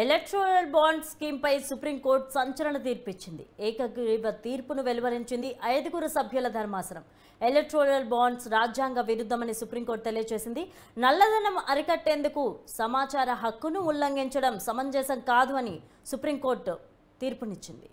Electoral bond scheme పై supreme court సంచలన తీర్పిచ్చింది. ఏకగ్రీవ తీర్పును వెలువరించింది 5 సభ్యుల ధర్మాసనం. ఎలక్టోరల్ బాండ్స్ రాజ్యాంగ విరుద్ధమని సుప్రీంకోర్టు తెలియజేసింది. నల్లధనం అరికట్టేందుకు సమాచార హక్కును ఉల్లంఘించడం సమంజసం కాదు అని సుప్రీంకోర్టు తీర్పునిచ్చింది.